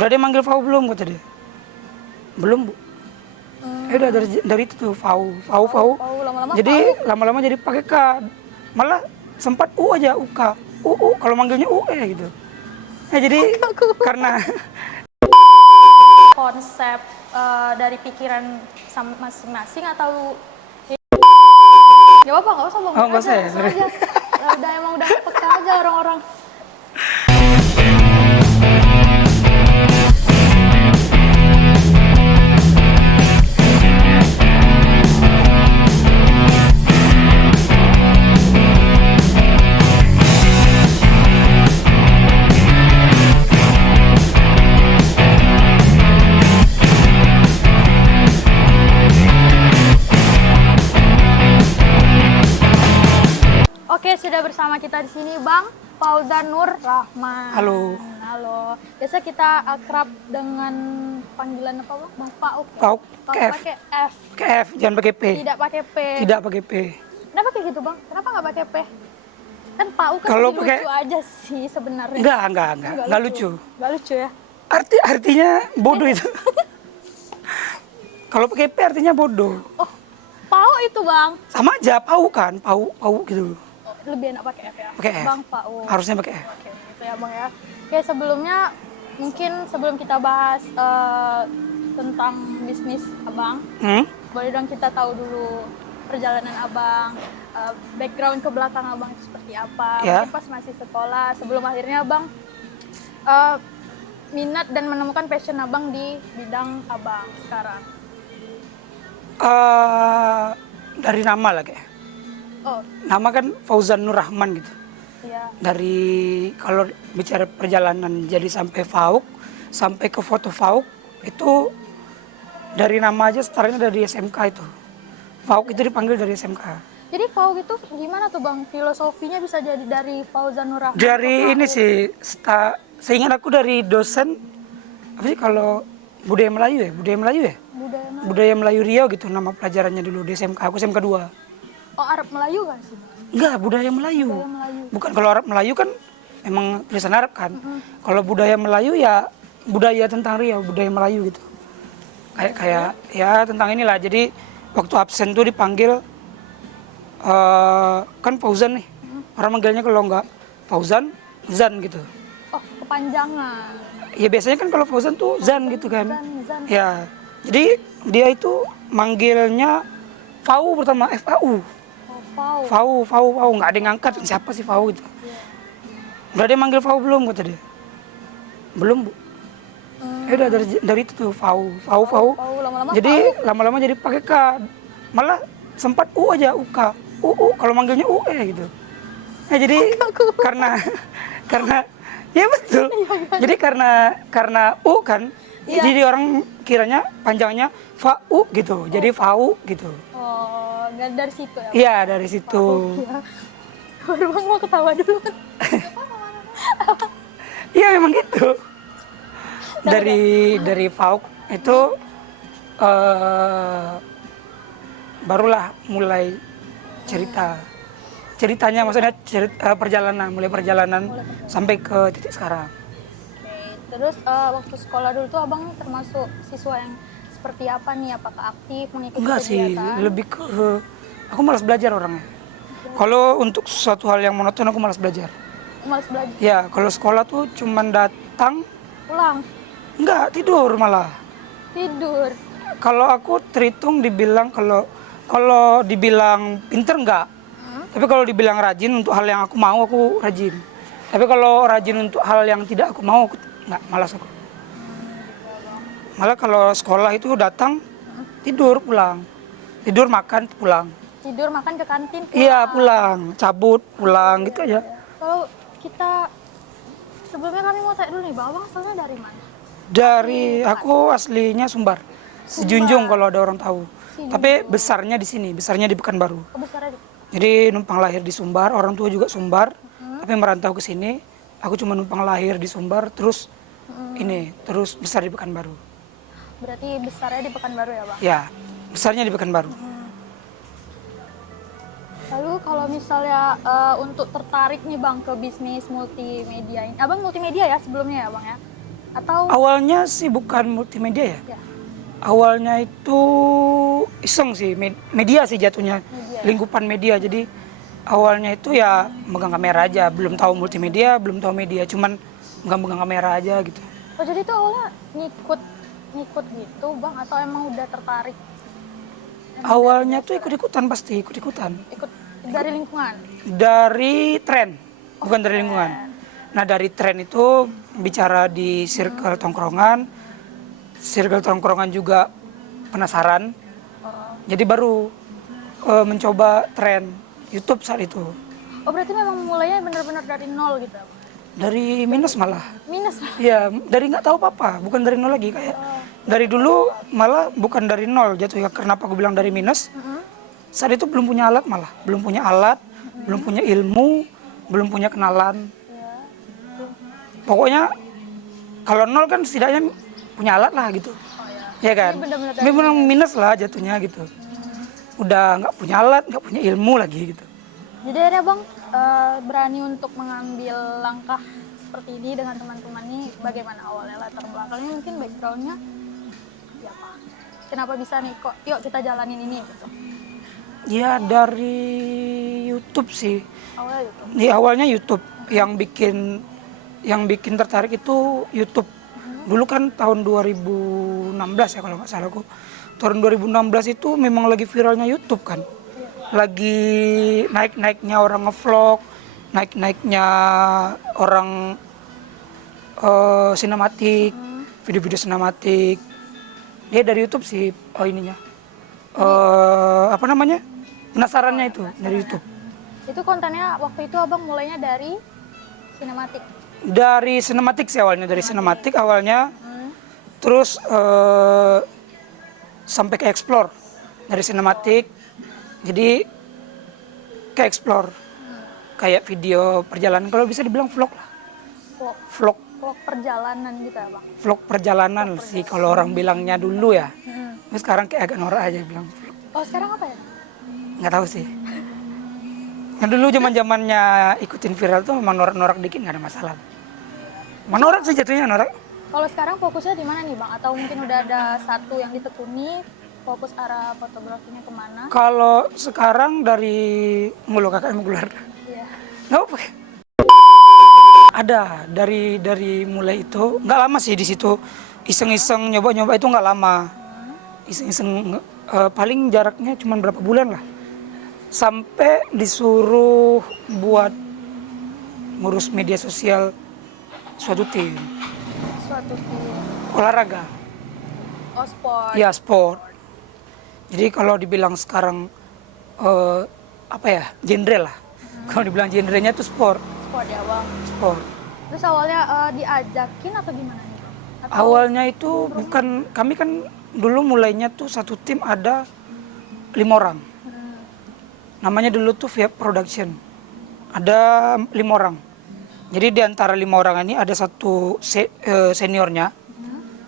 Udah dia manggil Fau belum kata dia? Belum Bu. Udah dari itu tuh Fau. Lama-lama Jadi lama-lama jadi pakai K. Malah sempat U aja UK. Kalau manggilnya UE gitu. Nah jadi karena konsep dari pikiran masing-masing atau gak apa-apa, nggak usah ngomong nggak usah ya, langsung aja. Emang udah peka aja orang-orang. Oke, sudah bersama kita di sini Bang Fauzan Nur Rahman. Halo. Halo. Biasa kita akrab dengan panggilan apa Bang? Bang Fauk. Ya? Fauk, Fauk KF. pakai F. KF, jangan pakai P. Tidak pakai P. Tidak pakai P. Kenapa kayak gitu Bang? Kenapa nggak pakai P? Kan Fauk kan Kalau lebih pakai- lucu aja sih sebenarnya. Enggak lucu. Nggak lucu ya? Artinya bodoh itu. Kalau pakai P artinya bodoh. Oh, Fauk itu Bang. Sama aja, pau kan, pau gitu. Oh, lebih enak pakai F ya? Pakai F. Bang Fauk. Harusnya pakai F. Oke, gitu ya Bang ya. Oke, sebelumnya mungkin sebelum kita bahas tentang bisnis Abang, boleh dong kita tahu dulu perjalanan Abang, background ke belakang Abang itu seperti apa? Ya. Mungkin pas masih sekolah, sebelum akhirnya Abang minat dan menemukan passion Abang di bidang Abang sekarang. Dari nama lah kayak. Oh, Nama kan Fauzan Nur Rahman gitu. iya. Dari kalau bicara perjalanan jadi sampai Fauk, sampai ke foto Fauk itu dari nama aja startnya dari SMK itu. Fauk itu dipanggil dari SMK. Jadi Fauk itu gimana tuh Bang? Filosofinya bisa jadi dari Fauzan Nur Rahman? Dari ini sih, seingat aku dari dosen apa sih kalau budaya Melayu ya? Budaya mana? Budaya Melayu Riau gitu nama pelajarannya dulu di SMK. Aku SMK 2. Oh, Arab Melayu kan sih? Enggak, budaya Melayu. Budaya Melayu. Bukan kalau Arab Melayu kan emang tulisan Arab kan. Kalau budaya Melayu ya budaya tentang Riau, budaya Melayu gitu. Kayak ya tentang inilah. Jadi waktu absen tuh dipanggil kan Fauzan nih. Orang manggilnya kalau enggak Fauzan, Zan gitu. Oh, kepanjangan. Ya biasanya kan kalau Fauzan tuh Zan gitu kan. Zan. Ya. Jadi dia itu manggilnya Fau pertama, FAU. Oh, Fau, nggak ada yang ngangkat. Siapa sih Fau itu? Udah dia manggil Fau belum kata dia? Belum Bu. Udah dari itu tuh Fau. lama-lama Jadi lama-lama jadi pakai K. Malah sempat U aja UK. Kalau manggilnya UE gitu. Nah jadi karena ya betul. Jadi karena U kan, jadi orang kiranya panjangnya FAU gitu. Jadi Fau gitu. Oh, dari situ ya? Iya dari situ. Ya. Baru Bang mau ketawa dulu. Iya memang gitu. Dari Fauk itu barulah mulai ceritanya maksudnya mulai perjalanan sampai ke titik sekarang. Oke, terus waktu sekolah dulu tuh Abang termasuk siswa yang seperti apa nih? Apakah aktif mengikuti Enggak sih, kegiatan? lebih ke aku malas belajar orangnya. Kalau untuk suatu hal yang monoton aku malas belajar. Malas belajar? Ya, kalau sekolah tuh cuman datang, Pulang? enggak tidur malah. Tidur? Kalau aku terhitung dibilang kalau dibilang pinter enggak. Tapi kalau dibilang rajin untuk hal yang aku mau aku rajin. Tapi kalau rajin untuk hal yang tidak aku mau aku enggak, malas aku. Malah kalau sekolah itu datang tidur pulang. Tidur makan pulang. Tidur, makan ke kantin, pulang? Iya pulang, cabut pulang gitu aja. Kalau kita sebelumnya kami mau tanya dulu nih, Bang, Abang asalnya dari mana? Dari aku aslinya Sumbar. Sejunjung kalau ada orang tahu. Sejunjung. Tapi besarnya di sini, besarnya di Pekanbaru. Besarnya Jadi numpang lahir di Sumbar, orang tua juga Sumbar. Tapi merantau ke sini, aku cuma numpang lahir di Sumbar, terus terus besar di Pekanbaru. berarti besarnya di Pekanbaru ya, Bang? Ya, besarnya di Pekanbaru. Lalu kalau misalnya untuk tertarik nih Bang ke bisnis multimedia ini, Abang multimedia ya sebelumnya ya Bang ya? Atau Awalnya sih bukan multimedia ya. ya, Awalnya itu iseng sih, media sih jatuhnya, media? lingkupan media. Jadi awalnya itu ya megang kamera aja, belum tahu multimedia, belum tahu media, cuman megang kamera aja gitu. Oh jadi itu awalnya ngikut gitu bang, atau emang udah tertarik? Awalnya tuh ikut-ikutan, pasti ikut-ikutan. Ikut dari lingkungan? Dari tren, bukan dari Keren. lingkungan. Nah dari tren itu bicara di circle tongkrongan juga penasaran. Jadi baru mencoba tren YouTube saat itu. Oh berarti memang mulainya benar-benar dari nol gitu? Dari minus malah. Minus lah? Ya, dari nggak tahu apa-apa, bukan dari nol lagi kayak. Dari dulu malah bukan dari nol jatuh ya. Kenapa aku bilang dari minus? Saat itu belum punya alat malah, belum punya alat, belum punya ilmu, belum punya kenalan. Pokoknya kalau nol kan setidaknya punya alat lah gitu. Ya kan? Ini benar-benar Ini benar minus lah jatuhnya gitu. Udah nggak punya alat, nggak punya ilmu lagi gitu. Jadi akhirnya bang berani untuk mengambil langkah seperti ini dengan teman-teman ini. Bagaimana awalnya, latar belakangnya, mungkin backgroundnya ya pak, kenapa bisa nih kok yuk kita jalanin ini gitu? Ya dari YouTube sih. Awalnya gitu? Di awalnya YouTube yang bikin tertarik itu YouTube. Dulu kan tahun 2016 ya kalau nggak salah aku. Tahun 2016 itu memang lagi viralnya YouTube kan. Lagi naik-naiknya orang ngevlog, naik-naiknya orang sinematik, video-video sinematik. Dia dari YouTube sih ininya. Apa namanya? Penasarannya itu dari YouTube. Itu kontennya waktu itu abang mulainya dari sinematik? Dari sinematik sih awalnya, dari sinematik awalnya. Terus sampai ke explore. Dari sinematik, jadi ke explore. Kayak video perjalanan, kalau bisa dibilang vlog lah. Vlog perjalanan gitu ya bang? Vlog perjalanan sih kalau orang bilangnya dulu ya. Tapi sekarang kayak agak norak aja bilang vlog. Oh sekarang apa ya? Nggak tahu sih. Yang dulu zaman-zamannya ikutin viral tuh memang norak-norak dikit nggak ada masalah. Norak sih jatuhnya norak. Kalau sekarang fokusnya di mana nih bang? Atau mungkin udah ada satu yang ditekuni, fokus arah fotografinya kemana? Kalau sekarang dari mulu kakak mau keluar. Iya. Nggak apa. Ada dari mulai itu nggak lama sih di situ, iseng-iseng nyoba-nyoba itu nggak lama. Iseng-iseng paling jaraknya cuma berapa bulan lah. Sampai disuruh buat ngurus media sosial suatu tim Suatu tim. olahraga. Oh sport. Ya sport. Jadi kalau dibilang sekarang apa ya, genre lah. Kalau dibilang genrenya itu sport. Sport ya bang. Sport. Terus awalnya diajakin atau gimana nih bang? Atau Awalnya itu bukan, kami kan dulu mulainya tuh satu tim ada 5 orang. Namanya dulu tuh Viap Production. Ada 5 orang. Jadi di antara 5 orang ini ada satu seniornya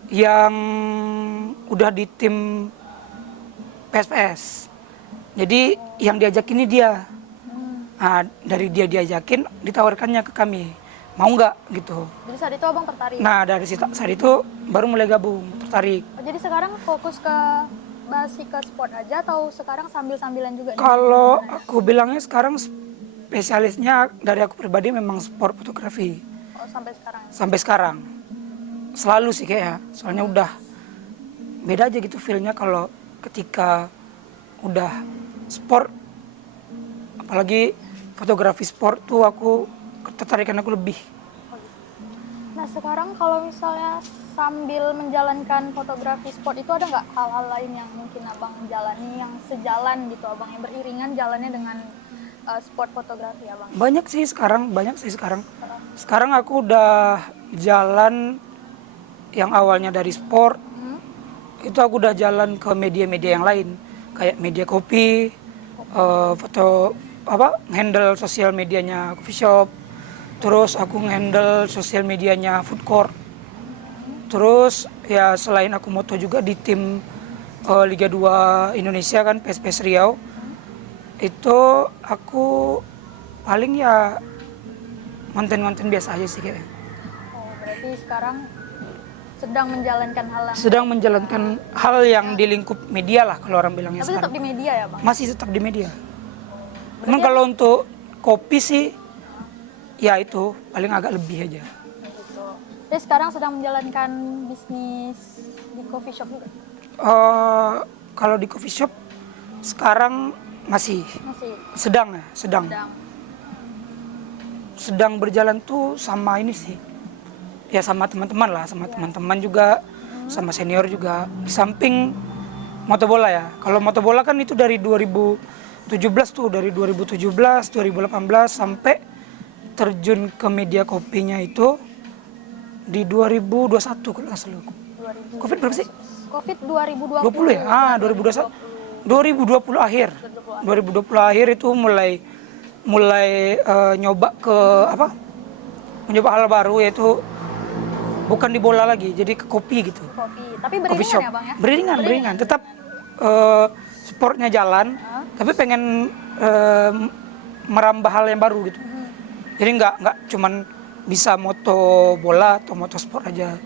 yang udah di tim PSPS. Jadi yang diajak ini dia. Nah, dari dia diajakin, ditawarkannya ke kami. Mau nggak gitu. jadi saat itu abang tertarik? Nah dari saat itu baru mulai gabung, tertarik. Oh, jadi sekarang fokus ke basic ke sport aja atau sekarang sambil-sambilan juga? Kalau aku bilangnya sekarang spesialisnya dari aku pribadi memang sport fotografi. Oh, sampai sekarang? Sampai sekarang. Selalu sih kayaknya, soalnya udah beda aja gitu feel-nya kalau ketika udah sport. Apalagi fotografi sport tuh aku, ketertarikan aku lebih. Nah sekarang kalau misalnya sambil menjalankan fotografi sport itu ada nggak hal-hal lain yang mungkin abang jalani yang sejalan gitu abang, yang beriringan jalannya dengan sport fotografi abang? Banyak sih sekarang. Sekarang aku udah jalan yang awalnya dari sport, itu aku udah jalan ke media-media yang lain, kayak media kopi, foto handle sosial medianya coffee shop, terus aku handle sosial medianya food court. Terus ya selain aku moto juga di tim Liga 2 Indonesia kan, PSPS Riau. Itu aku paling ya konten-konten biasa aja sih kayaknya. Oh berarti sekarang sedang menjalankan hal yang sedang menjalankan hal yang di lingkup media lah kalau orang bilangnya tapi tetap sekarang. di media ya bang. Masih tetap di media. Memang kalau untuk kopi sih, ya itu paling agak lebih aja. Gitu. Jadi sekarang sedang menjalankan bisnis di coffee shop juga. Kalau di coffee shop sekarang masih Masih sedang ya, sedang. Sedang berjalan tuh sama ini sih. Ya sama teman-teman lah, sama teman-teman juga, sama senior juga. Di samping moto bola ya. Kalau moto bola kan itu dari 2017 tuh, dari 2017, 2018 sampai terjun ke media kopinya itu di 2021 kalau nggak salah. Covid berapa sih? Covid 2020. 20 ya? 2021. 2020 akhir. 2020 akhir itu mulai nyoba ke apa? Mencoba hal baru yaitu bukan di bola lagi, jadi ke kopi gitu. Kopi. Tapi Coffee beriringan shop. ya bang ya? Beriringan. Tetap sportnya jalan, tapi pengen merambah hal yang baru gitu. Jadi nggak cuman bisa moto bola atau moto sport aja.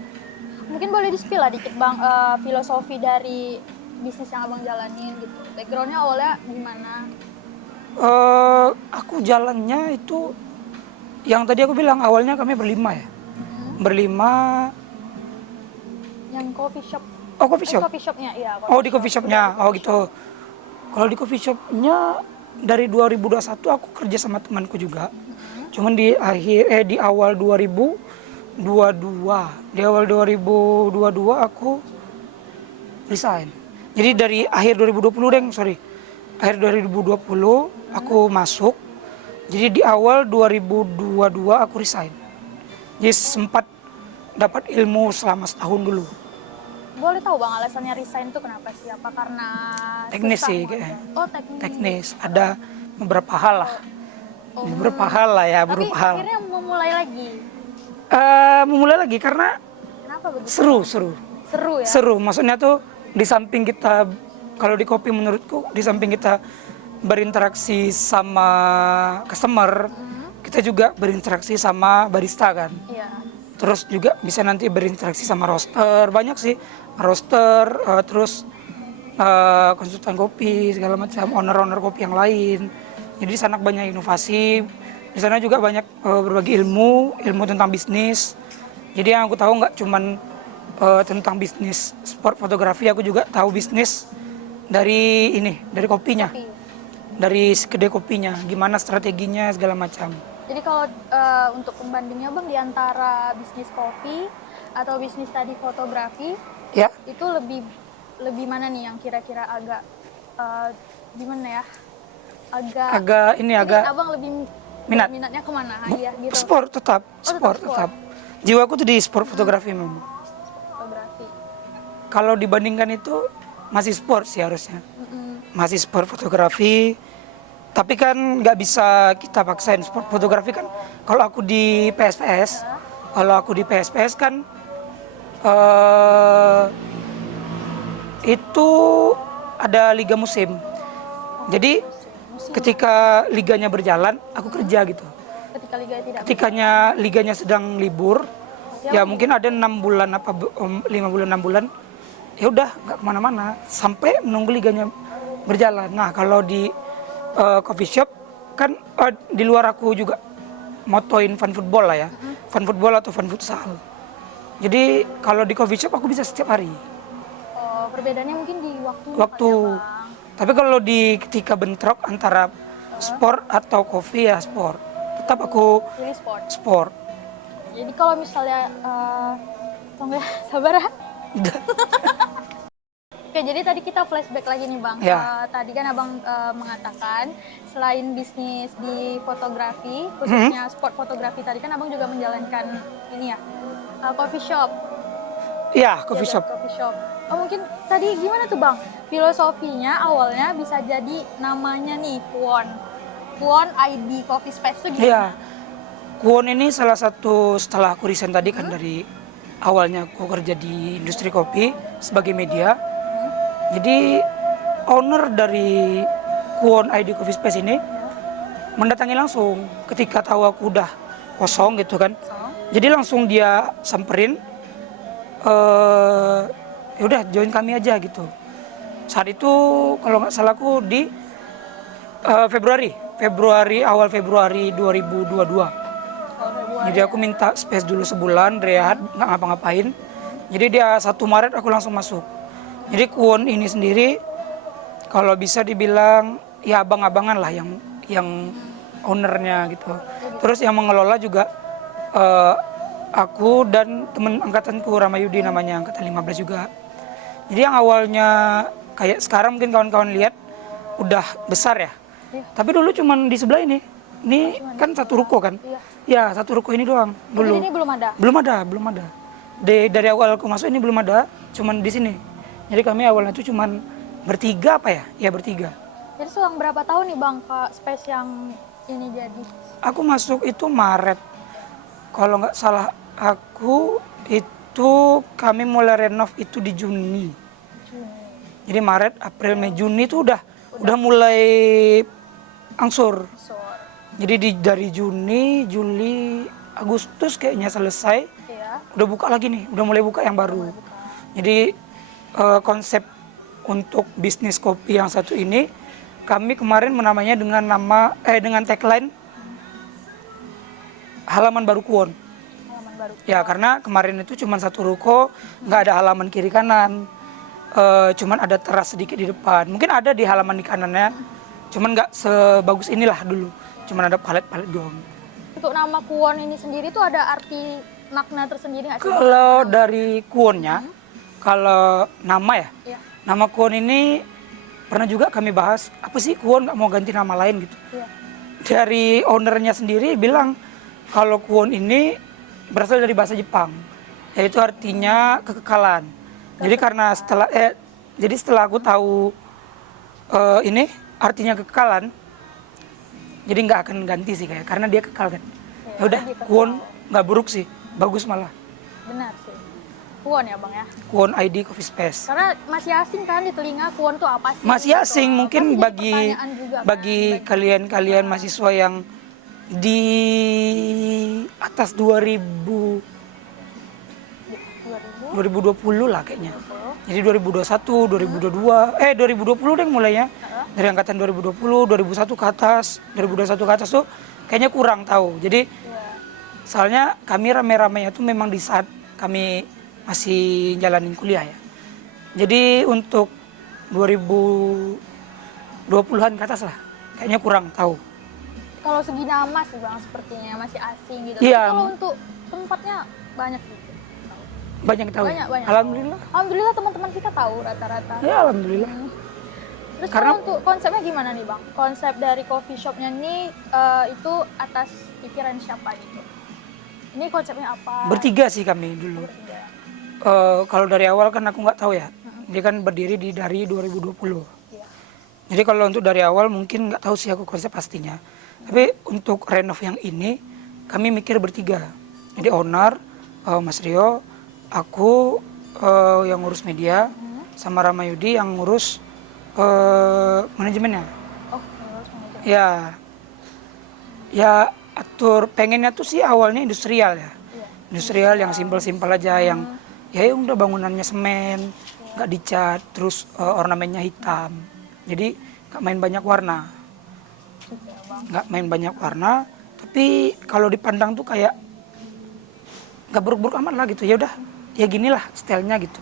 Mungkin boleh di-spill lah dikit bang, filosofi dari bisnis yang abang jalanin gitu. Backgroundnya awalnya gimana? Aku jalannya itu yang tadi aku bilang awalnya kami berlima ya. Berlima. Yang coffee shop. Oh coffee shop. Coffee shopnya iya. Oh di coffee shopnya. Oh gitu. Kalau di coffee shopnya dari 2021 aku kerja sama temanku juga. Cuman di awal 2022. Di awal 2022 aku resign. Jadi dari akhir 2020 deng, sorry. Akhir 2020 aku masuk. Jadi di awal 2022 aku resign. Jadi sempat dapat ilmu selama setahun dulu. Boleh tahu bang alasannya resign itu kenapa sih? Apa karena Teknis susah sih mau kayaknya. aja? Oh teknis. Teknis, ada beberapa hal lah. Beberapa hal lah ya, Tapi beberapa hal. akhirnya memulai lagi. Memulai lagi karena Kenapa begitu? seru. Seru ya? Seru, maksudnya tuh di samping kita, kalau di kopi menurutku, di samping kita berinteraksi sama customer, kita juga berinteraksi sama barista kan. Iya. Terus juga bisa nanti berinteraksi sama roaster, banyak sih. Roaster, terus konsultan kopi, segala macam, owner-owner kopi yang lain. Jadi di sana banyak inovasi, di sana juga banyak berbagi ilmu tentang bisnis. Jadi yang aku tahu nggak cuman tentang bisnis sport fotografi, aku juga tahu bisnis dari kopinya. Kopi. Dari kedai kopinya, gimana strateginya segala macam. Jadi kalau untuk pembandingnya bang di antara bisnis kopi atau bisnis tadi fotografi, Ya. itu lebih mana nih yang kira-kira agak gimana ya? Agak abang lebih minat. minatnya kemana? Iya gitu. Sport tetap. Jiwaku tuh di sport fotografi memang. Fotografi. Kalau dibandingkan itu masih sport sih harusnya. Masih sport fotografi. Tapi kan nggak bisa kita paksain sport fotografi kan. Kalau aku di PSPS kan itu ada liga musim. Jadi ketika liganya berjalan, aku kerja gitu. Ketika liga tidak. Liganya sedang libur, ya mungkin ada 6 bulan 5 bulan 6 bulan. Ya udah nggak kemana-mana sampai menunggu liganya berjalan. Nah kalau di coffee shop kan di luar aku juga motoin fun football lah ya, fun football atau fun futsal. Jadi kalau di coffee shop aku bisa setiap hari. Oh, perbedaannya mungkin di waktu. Tapi kalau di ketika bentrok antara sport atau kopi ya sport. Tetap aku Jadi sport. Jadi kalau misalnya tunggu ya, sabar ya. Oke, jadi tadi kita flashback lagi nih bang. Ya. Tadi kan abang mengatakan selain bisnis di fotografi, khususnya sport fotografi tadi kan abang juga menjalankan ini ya, coffee shop. Iya, coffee shop. Coffee shop. Oh mungkin tadi gimana tuh bang? Filosofinya awalnya bisa jadi namanya nih Kwon ID Coffee Space tuh gimana? Iya. Kwon ini salah satu setelah aku resign tadi kan dari awalnya aku kerja di industri kopi sebagai media. Jadi owner dari Kwon ID Coffee Space ini mendatangi langsung ketika tahu aku udah kosong gitu kan. Jadi langsung dia samperin, ya udah join kami aja gitu. Saat itu kalau nggak salah aku di awal Februari 2022. Jadi aku minta space dulu sebulan, rehat, nggak ngapa-ngapain. Jadi dia 1 Maret aku langsung masuk. Jadi Kwon ini sendiri kalau bisa dibilang ya abang-abangan lah yang ownernya gitu. Terus yang mengelola juga aku dan teman angkatanku Ramayudi namanya, angkatan 15 juga. Jadi yang awalnya kayak sekarang mungkin kawan-kawan lihat udah besar ya. Tapi dulu cuman di sebelah ini. Ini kan satu ruko kan? Ya, satu ruko ini doang dulu. Jadi ini belum ada? Belum ada. Dari awal aku masuk ini belum ada, cuman di sini. Jadi kami awalnya itu cuman bertiga apa ya? Ya bertiga. Jadi selang berapa tahun nih Bang Kak space yang ini jadi? Aku masuk itu Maret. Kalau nggak salah aku itu kami mulai renov itu di Juni. Jadi Maret, April, Mei, Juni itu udah mulai angsur. Jadi dari Juni, Juli, Agustus kayaknya selesai. Iya. Udah buka lagi nih, udah mulai buka yang baru. Jadi konsep untuk bisnis kopi yang satu ini kami kemarin menamanya dengan tagline halaman baru Kwon. Halaman baru. Ya karena kemarin itu cuma satu ruko, nggak ada halaman kiri kanan, cuman ada teras sedikit di depan. Mungkin ada di halaman di kanannya, cuman nggak sebagus inilah dulu. Cuman ada palet-palet doang. Untuk nama Kwon ini sendiri tuh ada arti makna tersendiri nggak sih? Kalau dari Kwonnya, kalau nama ya, Iya. nama Kwon ini pernah juga kami bahas, apa sih Kwon nggak mau ganti nama lain gitu. Iya. Dari ownernya sendiri bilang kalau Kwon ini berasal dari bahasa Jepang, yaitu artinya kekekalan. Jadi karena setelah aku tahu ini artinya kekekalan, jadi nggak akan ganti sih kayak, karena dia kekal kan. Ya udah, Kwon nggak buruk sih, bagus malah. Benar sih. Kwon ya Bang ya? Kwon ID Coffee Space. Karena masih asing kan di telinga Kwon tuh apa sih? Masih gitu. asing mungkin Pasti jadi bagi pertanyaan juga, kan? kalian mahasiswa yang di atas 2020 lah kayaknya. Jadi 2021, 2020 deh mulainya. Dari angkatan 2020, 2001 ke atas, 2021 ke atas tuh kayaknya kurang tahu. Jadi soalnya kami rame-ramenya tuh memang di saat kami masih jalanin kuliah ya. Jadi untuk 2020-an ke atas lah, kayaknya kurang tahu. Kalau segi nama sih Bang sepertinya masih asing gitu. Iya. Tapi kalau untuk tempatnya banyak gitu. Banyak tahu. Banyak. Alhamdulillah. Alhamdulillah teman-teman kita tahu rata-rata. Ya alhamdulillah. Terus Karena- kalau untuk konsepnya gimana nih Bang? Konsep dari coffee shopnya ini itu atas pikiran siapa gitu? Ini konsepnya apa? Bertiga sih kami dulu. Bertiga. Kalau dari awal kan aku nggak tahu ya. Dia kan berdiri dari 2020. Iya. Jadi kalau untuk dari awal mungkin nggak tahu sih aku konsep pastinya. Tapi untuk renov yang ini kami mikir bertiga. Jadi owner, Mas Rio, aku yang ngurus media, sama Ramayudi yang ngurus manajemennya. Oh, ngurus manajemen. Ya atur pengennya tuh sih awalnya industrial ya. Iya. Industrial yang simpel-simpel aja, yang ya udah bangunannya semen, nggak dicat, terus ornamennya hitam. Jadi nggak main banyak warna. Nggak main banyak warna, tapi kalau dipandang tuh kayak nggak buruk-buruk amat lah gitu. Ya udah, ya ginilah stylenya gitu.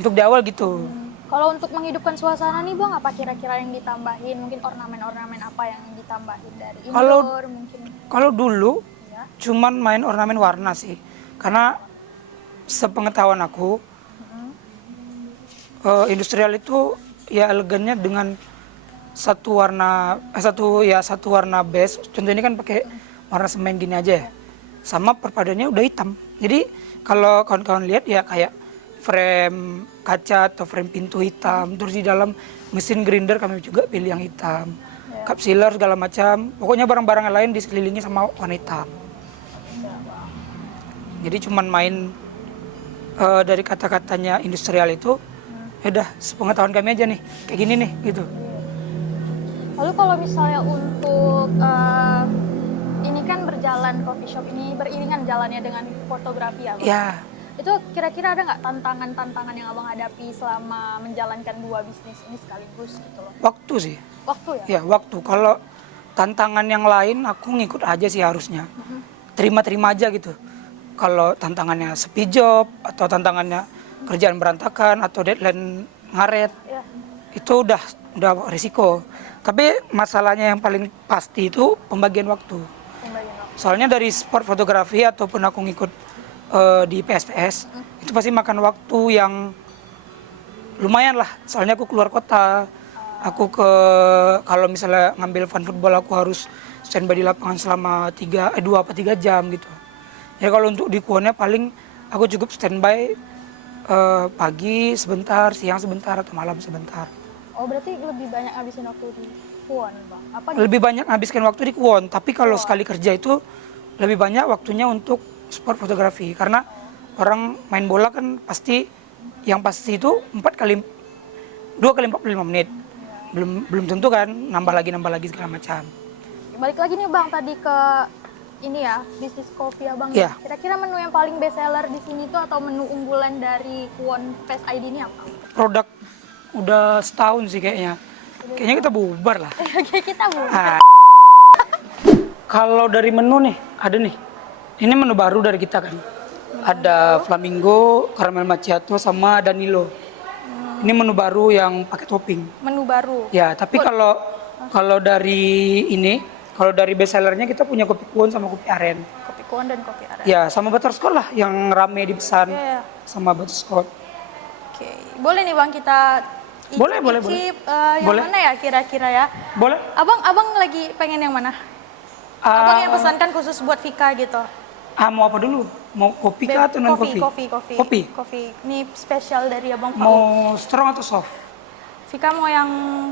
Untuk di awal gitu. Kalau untuk menghidupkan suasana nih Bang, apa kira-kira yang ditambahin? Mungkin ornamen-ornamen apa yang ditambahin dari indoor mungkin? Kalau dulu Ya. cuman main ornamen warna sih, karena sepengetahuan aku industrial itu ya elegannya dengan satu warna base. Contoh ini kan pakai warna semen gini aja ya, sama perpaduannya udah hitam. Jadi kalau kawan-kawan lihat ya kayak frame kaca atau frame pintu hitam, terus di dalam mesin grinder kami juga pilih yang hitam, cup sealer segala macam, pokoknya barang-barang yang lain disekelilingi sama warna hitam. Jadi cuman main dari kata-katanya industrial itu, ya udah sepengetahuan kami aja nih, kayak gini nih gitu. Lalu kalau misalnya untuk ini kan berjalan coffee shop ini beriringan jalannya dengan fotografi ya Bang? Ya, Itu kira-kira ada nggak tantangan-tantangan yang abang hadapi selama menjalankan dua bisnis ini sekaligus gitu loh? Waktu sih. Waktu ya? Ya, waktu. Kalau tantangan yang lain aku ngikut aja sih harusnya. Terima-terima aja gitu. Kalau tantangannya sepi job atau tantangannya kerjaan berantakan atau deadline ngaret, Iya. itu udah risiko. Tapi masalahnya yang paling pasti itu pembagian waktu. Pembagian waktu. Soalnya dari sport fotografi ataupun aku ngikut di PSPS, itu pasti makan waktu yang lumayan lah. Soalnya aku keluar kota, aku kalau misalnya ngambil fun football aku harus standby di lapangan selama 2 apa 3 jam gitu. Ya kalau untuk di kuonnya paling aku cukup standby pagi sebentar, siang sebentar atau malam sebentar. Oh berarti lebih banyak habisin waktu di kuon bang? Apa di Lebih banyak habiskan waktu di kuon, tapi kalau sekali kerja itu lebih banyak waktunya untuk sport fotografi. Karena orang main bola kan pasti itu 2 kali 45 menit. Belum tentu kan nambah lagi segala macam. Balik lagi nih bang tadi ke ini ya bisnis kopi abang. Iya. Kira-kira menu yang paling best seller di sini tuh atau menu unggulan dari Kuon Face ID ini apa? Produk udah setahun sih kayaknya. Kayaknya kita bubar lah. Oke kita bu. Ah. Kalau dari menu nih, ada nih. Ini menu baru dari kita kan. Ada flamingo, caramel macchiato sama Danilo. Ini menu baru yang pakai topping. Menu baru. Ya, tapi kalau dari best sellernya kita punya kopi kuon sama kopi aren. Kopi Kuon dan kopi aren. Ya, sama butterscotch lah yang rame dipesan. Iya. Sama butterscotch. Oke, boleh nih bang kita Boleh. yang Boleh. mana ya kira-kira ya? Boleh? Abang lagi pengen yang mana? Abang yang pesankan khusus buat Vika gitu. Mau apa dulu? Mau kopi kah atau non kopi? Kopi. Ini spesial dari abang Faud. Mau strong atau soft? Vika mau yang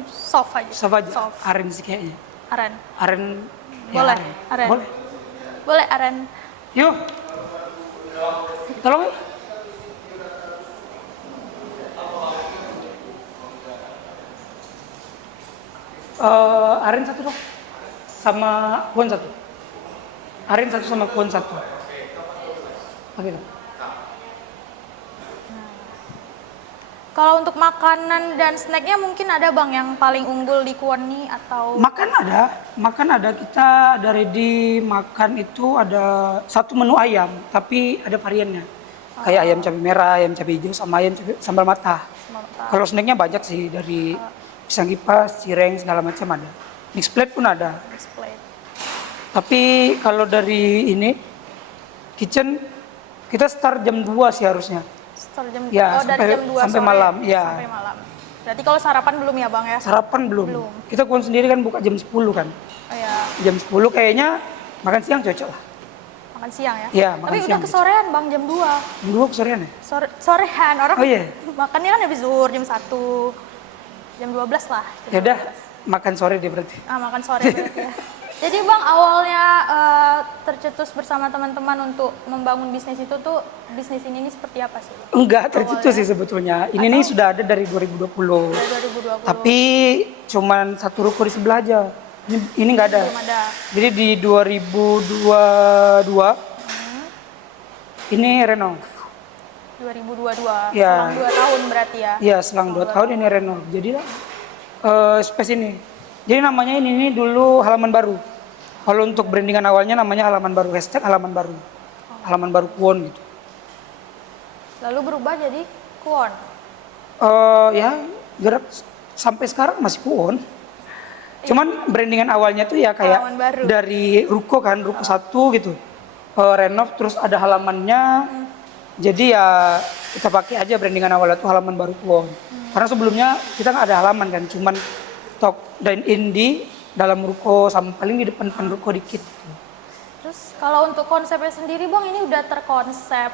soft aja. Soft aja. Soft. Aren sih kayaknya. Aren. Aren. Boleh. Ya, Aren. Boleh. Boleh aren. Yuk. Tolong. Aren 1 dong. Sama kuon 1. Aren 1 sama kuon 1. Oke. Kalau untuk makanan dan snacknya mungkin ada bang yang paling unggul di Kuon nih atau Makan ada. Kita ada ready makan itu ada 1 menu ayam, tapi ada variannya. Kayak ayam cabai merah, ayam cabai hijau, sama ayam sambal matah. Kalau snacknya banyak sih, dari pisang kipas, cireng, segala macam ada. Mixed plate pun ada. display? Tapi kalau dari ini kitchen kita start jam 2 sih harusnya. Start jam Ya, dari jam 2 sampai sore malam, ya. Sampai malam. Berarti kalau sarapan belum ya bang ya? Sarapan belum. Kita kuon sendiri kan buka jam 10 kan. Oh, ya. Jam 10 kayaknya makan siang cocok lah. Makan siang ya? Iya, makan Tapi siang. udah kesorean bang jam 2. Jam 2 kesorean ya? Sorean orang Oh, iya. makannya kan habis zuhur jam 1. Jam 12 lah. Jam Ya udah, 12. makan sore deh berarti. Makan sore berarti ya. Jadi bang awalnya tercetus bersama teman-teman untuk membangun bisnis itu tuh bisnis ini seperti apa sih? Enggak, tercetus sih sebetulnya. Ini nih sudah ada dari 2020. Dari 2020. Tapi cuman 1 ruko di sebelah aja. Ini enggak ada. Belum ada. Jadi di 2022 ini renov. 2022. Ya. Selang 2 tahun berarti ya. Iya, selang 2 tahun ini renov. Jadi space ini. Jadi namanya ini dulu halaman baru. Kalau untuk brandingan awalnya namanya halaman baru, hashtag halaman baru. Halaman baru Kuon gitu. Lalu berubah jadi Kuon. Ya, gerak sampai sekarang masih Kuon. Cuman brandingan awalnya tuh ya kayak Halaman baru. dari ruko kan, ruko 1 gitu. Renov terus ada halamannya. Jadi ya kita pakai aja brandingan awalnya tuh halaman baru Kuon. Karena sebelumnya kita nggak ada halaman kan, cuman tok dine in di dalam ruko sama paling di depan ruko dikit. Terus kalau untuk konsepnya sendiri bang ini udah terkonsep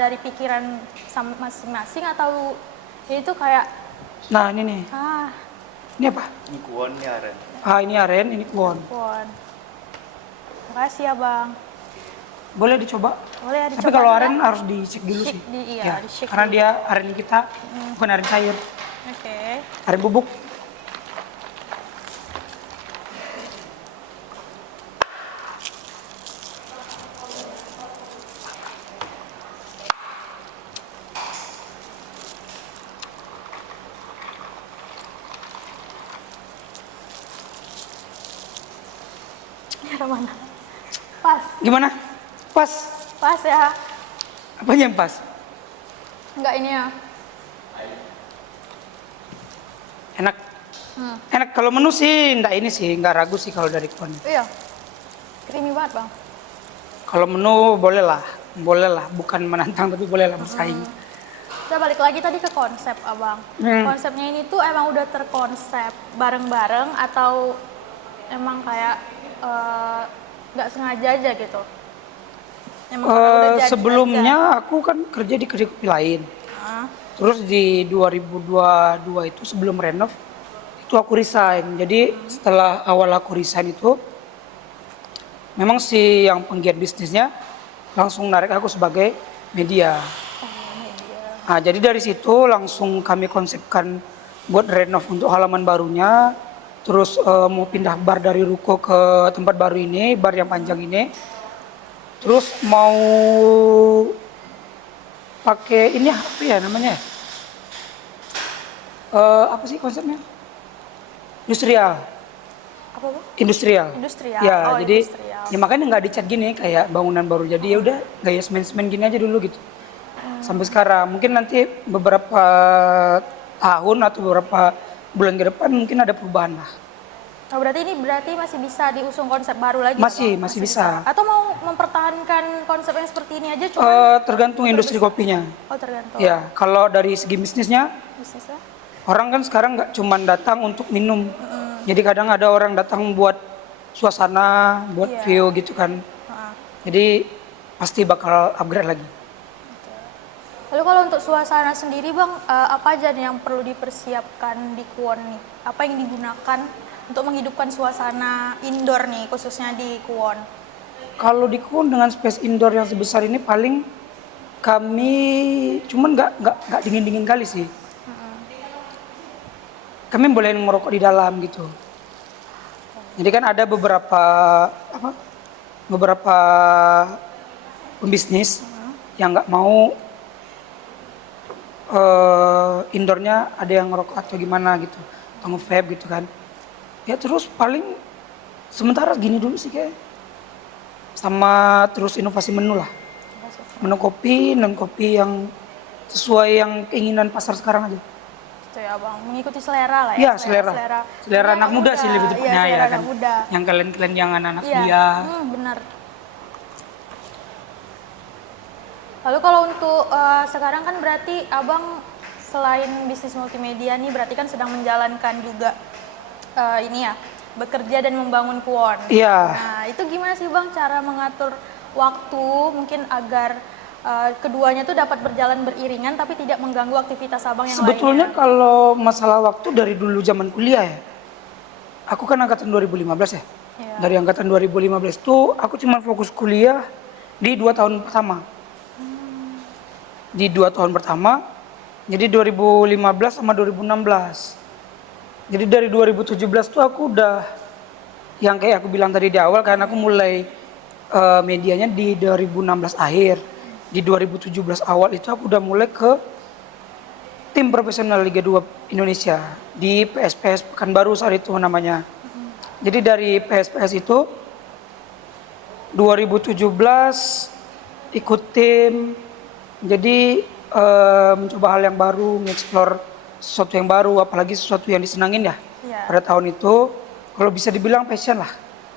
dari pikiran masing-masing atau itu kayak Nah ini nih, ini apa? Ini kuon, ini aren. Ini aren, ini Kuon. Kuon. Makasih ya bang. Boleh dicoba. Boleh ya dicoba. Tapi kalau juga. aren harus di-shake dulu Shake sih. iya, di-shake karena dulu. dia aren kita bukan aren cair, Oke. aren bubuk. daerah mana? Pas. Gimana? Pas? Pas ya. Apanya yang pas? Enggak ini ya. Enak. Enak kalau menu sih, enggak ini sih, enggak ragu sih kalau dari Kuon. Iya. Creamy banget bang. Kalau menu boleh lah, bukan menantang tapi boleh lah bersaing. Kita balik lagi tadi ke konsep abang. Konsepnya ini tuh emang udah terkonsep bareng-bareng atau emang kayak nggak sengaja aja gitu? Emang udah jadi Sebelumnya aku kan kerja di kedai kopi lain. Terus di 2022 itu sebelum renov itu aku resign. Jadi setelah awal aku resign itu memang si yang penggiat bisnisnya langsung narik aku sebagai media. Nah, jadi dari situ langsung kami konsepkan buat renov untuk halaman barunya. Terus mau pindah bar dari ruko ke tempat baru ini, bar yang panjang ini. Terus mau pakai ini apa ya namanya? Apa sih konsepnya? Industrial. Apa bu? Industrial. Industrial. Ya, Oh, jadi industrial. ya makanya nggak dicat gini kayak bangunan baru. Jadi ya udah gaya semen-semen gini aja dulu gitu. Sampai sekarang mungkin nanti beberapa tahun atau beberapa bulan ke depan mungkin ada perubahan lah. Oh, berarti masih bisa diusung konsep baru lagi? Masih Bang? masih bisa. Atau mau mempertahankan konsep yang seperti ini aja cuma? Tergantung industri kopinya. Oh tergantung. Ya, kalau dari segi bisnisnya, Bisnisnya? orang kan sekarang nggak cuma datang untuk minum. Jadi kadang ada orang datang buat suasana, buat Iya. view gitu kan. Jadi pasti bakal upgrade lagi. Lalu kalau untuk suasana sendiri bang, apa aja nih yang perlu dipersiapkan di Kuon nih? Apa yang digunakan untuk menghidupkan suasana indoor nih, khususnya di Kuon? Kalau di Kuon dengan space indoor yang sebesar ini paling kami cuman nggak dingin kali sih. Kami boleh ngerokok di dalam gitu. Jadi kan ada beberapa pembisnis yang nggak mau indoornya ada yang ngerokok atau gimana gitu, atau nge-vape gitu kan. Ya terus paling sementara gini dulu sih kayak, sama terus inovasi menu lah, menu kopi non kopi yang sesuai yang keinginan pasar sekarang aja. Itu ya bang, mengikuti selera lah ya. Iya, selera anak muda sih lebih tepatnya iya, ya anak kan. muda. Yang kalian yang anak-anak Iya, kuliah. benar. Lalu kalau untuk sekarang kan berarti abang selain bisnis multimedia nih berarti kan sedang menjalankan juga ini ya, bekerja dan membangun Kuon. Iya. Nah itu gimana sih bang cara mengatur waktu mungkin agar keduanya tuh dapat berjalan beriringan tapi tidak mengganggu aktivitas abang yang Sebetulnya lainnya? kalau masalah waktu dari dulu zaman kuliah ya, aku kan angkatan 2015 ya. Iya. Dari angkatan 2015 tuh aku cuma fokus kuliah di 2 tahun pertama. Di 2 tahun pertama, jadi 2015 sama 2016. Jadi dari 2017 tuh aku udah, yang kayak aku bilang tadi di awal, karena aku mulai medianya di 2016 akhir. Di 2017 awal itu aku udah mulai ke tim profesional Liga 2 Indonesia di PSPS Pekanbaru saat itu namanya. Jadi dari PSPS itu 2017 ikut tim, jadi mencoba hal yang baru, mengeksplor sesuatu yang baru, apalagi sesuatu yang disenangin ya. Iya. Pada tahun itu, kalau bisa dibilang passion lah.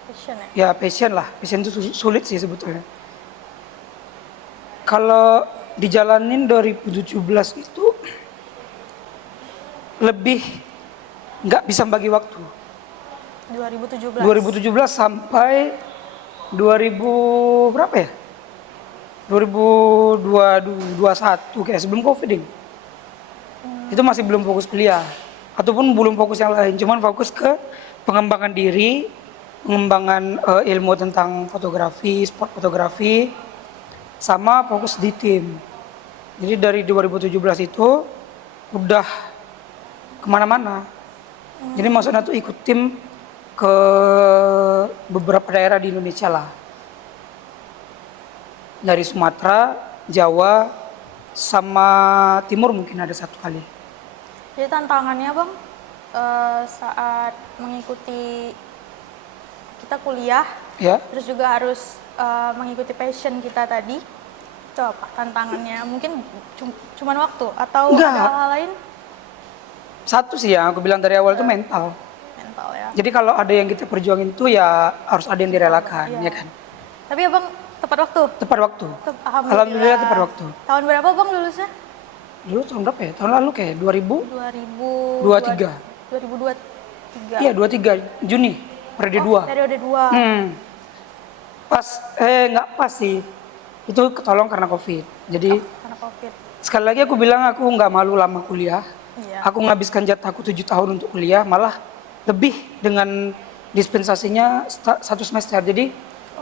Passion ya? Ya passion lah, passion itu sulit sih sebetulnya. Kalau dijalanin 2017 itu lebih nggak bisa bagi waktu. 2017. 2017 sampai 2000 berapa ya? 2021 kayak sebelum Covid ding. Itu masih belum fokus kuliah ataupun belum fokus yang lain, cuman fokus ke pengembangan diri, pengembangan ilmu tentang fotografi, sport fotografi, sama fokus di tim. Jadi dari 2017 itu udah kemana-mana. Jadi maksudnya tuh ikut tim ke beberapa daerah di Indonesia lah. Dari Sumatera, Jawa, sama Timur mungkin ada satu kali. Jadi tantangannya bang saat mengikuti kita kuliah Ya. terus juga harus mengikuti passion kita tadi. Itu apa tantangannya? Mungkin cuman waktu atau Enggak. ada hal lain? Satu sih yang aku bilang dari awal itu mental. Mental ya. Jadi kalau ada yang kita perjuangin tuh ya harus ada yang direlakan, Iya. ya kan? Tapi abang tepat waktu? Tepat waktu. Alhamdulillah. Alhamdulillah tepat waktu. Tahun berapa bang lulusnya? Dulu tahun berapa ya? Tahun lalu kayak 2023. 2023. Iya, 23 Juni, periode 2. Periode 2. Pas, nggak pas sih. Itu ketolong karena COVID. Jadi, Karena COVID. sekali lagi aku bilang aku nggak malu lama kuliah. Iya. Aku menghabiskan jatahku 7 tahun untuk kuliah, malah lebih dengan dispensasinya 1 semester. Jadi,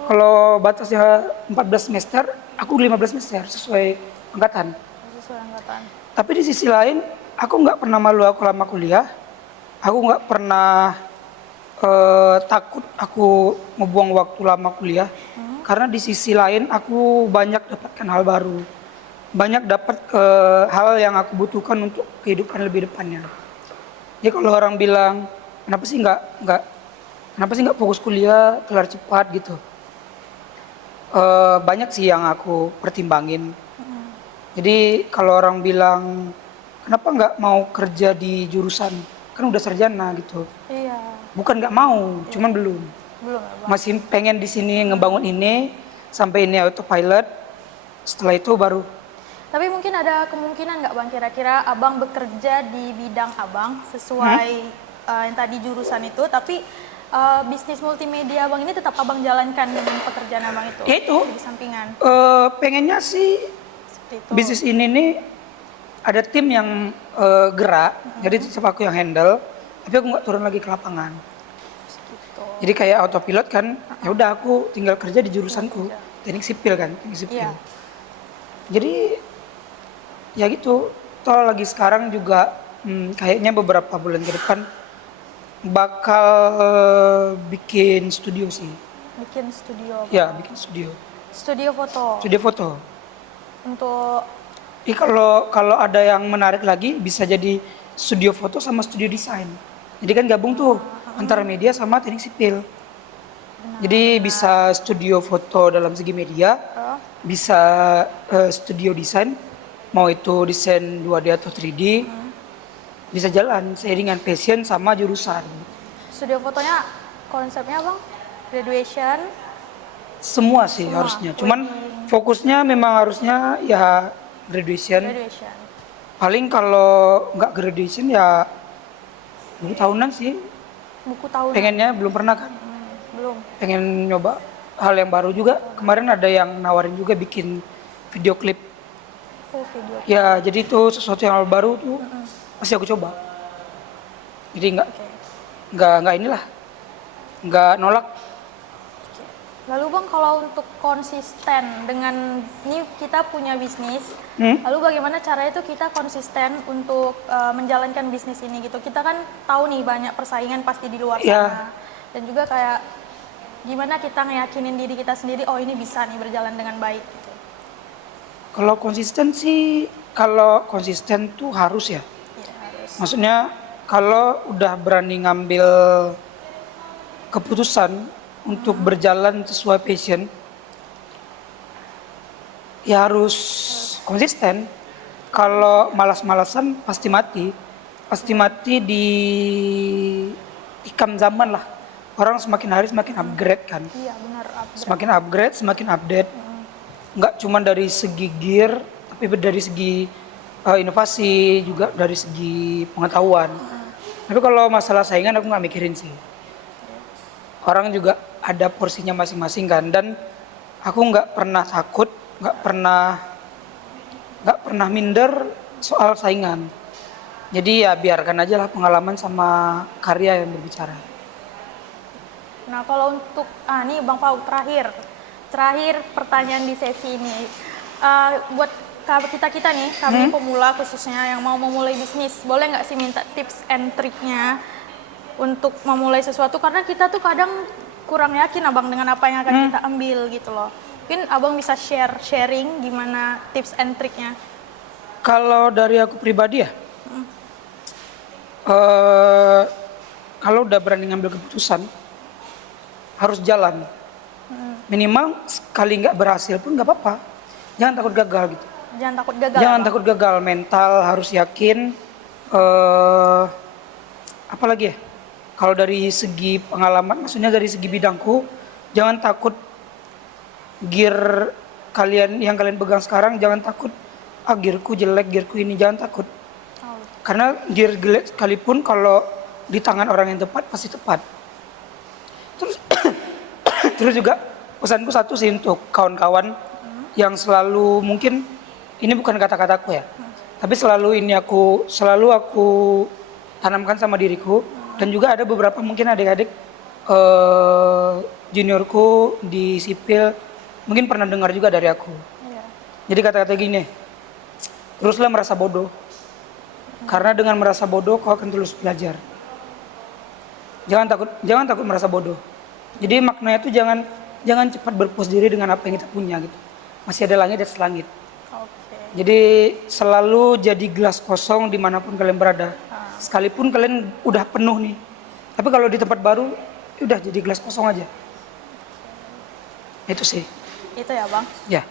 kalau batasnya 14 semester, aku 15 semester sesuai angkatan. Sesuai angkatan. Tapi di sisi lain, aku nggak pernah malu aku lama kuliah. Aku nggak pernah takut aku ngebuang waktu lama kuliah. Karena di sisi lain aku banyak dapatkan hal baru. Banyak dapat hal yang aku butuhkan untuk kehidupan lebih depannya. Jadi kalau orang bilang, kenapa sih nggak fokus kuliah, kelar cepat gitu. Banyak sih yang aku pertimbangin. Jadi kalau orang bilang, kenapa nggak mau kerja di jurusan? Kan udah sarjana gitu. Iya. Bukan nggak mau, cuman belum. Belum ya bang? Masih pengen di sini ngebangun ini, sampai ini autopilot. Setelah itu baru. Tapi mungkin ada kemungkinan nggak bang kira-kira abang bekerja di bidang abang sesuai yang tadi jurusan itu, tapi bisnis multimedia abang ini tetap abang jalankan dengan pekerjaan abang itu? Ya itu. Di sampingan. Pengennya sih Seperti itu. bisnis ini nih ada tim yang gerak, jadi tetap aku yang handle, tapi aku nggak turun lagi ke lapangan. Gitu. Jadi kayak autopilot kan, ya udah aku tinggal kerja di jurusanku, teknik sipil kan, teknik sipil. Iya. Jadi ya gitu, toh lagi sekarang juga kayaknya beberapa bulan ke depan bakal bikin studio sih. Bikin studio. Ya, bikin studio. Studio foto. Studio foto. Untuk Kalau ada yang menarik lagi bisa jadi studio foto sama studio desain. Jadi kan gabung tuh antara media sama teknik sipil. Jadi bisa studio foto dalam segi media, bisa studio desain, mau itu desain 2D atau 3D, bisa jalan seiringan passion sama jurusan. studio fotonya konsepnya bang? Graduation? Semua sih Semua. harusnya. Cuman fokusnya memang harusnya ya graduation. Graduation. Paling kalau nggak graduation ya belum tahunan sih. Buku tahun? Pengennya belum pernah kan. Belum. Pengen nyoba hal yang baru juga. Kemarin ada yang nawarin juga bikin video klip. Oh, video. Ya jadi itu sesuatu yang baru tuh pasti aku coba. Jadi nggak inilah, nggak nolak. Lalu bang kalau untuk konsisten dengan ini kita punya bisnis, lalu bagaimana caranya itu kita konsisten untuk menjalankan bisnis ini gitu? Kita kan tahu nih banyak persaingan pasti di luar sana, Ya. dan juga kayak gimana kita ngeyakinin diri kita sendiri, oh ini bisa nih berjalan dengan baik. Gitu. Kalau konsisten tuh harus ya. Iya, harus. Maksudnya kalau udah berani ngambil keputusan untuk berjalan sesuai passion, ya harus konsisten. Kalau malas-malasan pasti mati di tikam zaman lah. Orang semakin hari semakin upgrade kan, Iya benar. semakin upgrade, semakin update. Nggak cuma dari segi gear, tapi dari segi inovasi juga dari segi pengetahuan. Tapi kalau masalah saingan aku nggak mikirin sih. Orang juga ada porsinya masing-masing kan, dan aku nggak pernah takut, nggak pernah minder soal saingan. Jadi ya biarkan aja lah pengalaman sama karya yang berbicara. Nah kalau untuk nih Bang Pau terakhir pertanyaan di sesi ini buat kita nih kami pemula khususnya yang mau memulai bisnis, boleh nggak sih minta tips and triknya untuk memulai sesuatu, karena kita tuh kadang kurang yakin abang dengan apa yang akan kita ambil gitu loh. Mungkin abang bisa sharing gimana tips and triknya. Kalau dari aku pribadi ya, kalau udah berani ngambil keputusan harus jalan. minimal sekali nggak berhasil pun nggak apa-apa. Jangan takut gagal gitu. Jangan takut gagal. Jangan Bang. takut gagal, mental harus yakin. Apalagi ya? Kalau dari segi pengalaman, maksudnya dari segi bidangku, jangan takut gear kalian yang kalian pegang sekarang, jangan takut gearku jelek, gearku ini, jangan takut. Oh. Karena gear jelek sekalipun kalau di tangan orang yang tepat pasti tepat. Terus terus juga pesanku satu sih untuk kawan-kawan yang selalu, mungkin ini bukan kata-kataku ya, tapi selalu aku tanamkan sama diriku, dan juga ada beberapa mungkin adik-adik juniorku di sipil mungkin pernah dengar juga dari aku. Iya. Jadi kata-kata gini, teruslah merasa bodoh, karena dengan merasa bodoh kau akan terus belajar. Jangan takut merasa bodoh. Jadi maknanya itu jangan cepat berpuas diri dengan apa yang kita punya gitu. Masih ada langit di atas langit. Oke. Jadi selalu jadi gelas kosong dimanapun kalian berada. Sekalipun kalian udah penuh nih, tapi kalau di tempat baru, udah jadi gelas kosong aja. Itu sih. Itu ya Bang. Ya.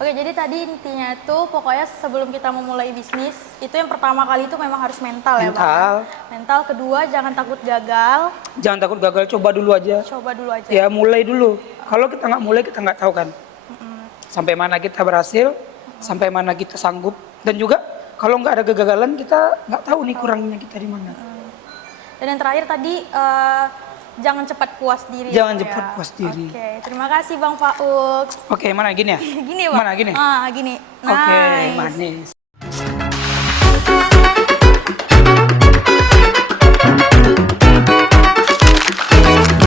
Oke, jadi tadi intinya tuh pokoknya sebelum kita memulai bisnis, itu yang pertama kali itu memang harus mental ya Bang. Mental, kedua jangan takut gagal. Jangan takut gagal, coba dulu aja. Coba dulu aja. Ya mulai dulu. Kalau kita nggak mulai, kita nggak tahu kan. Sampai mana kita berhasil, sampai mana kita sanggup. Dan juga kalau nggak ada kegagalan, kita nggak tahu nih kurangnya kita di mana. Dan yang terakhir tadi, jangan cepat puas diri. Jangan ya, cepat puas diri. Oke, terima kasih Bang Fauk. Oke, mana gini ya? Gini Bang. Mana gini? Gini. Oke, Nice. manis.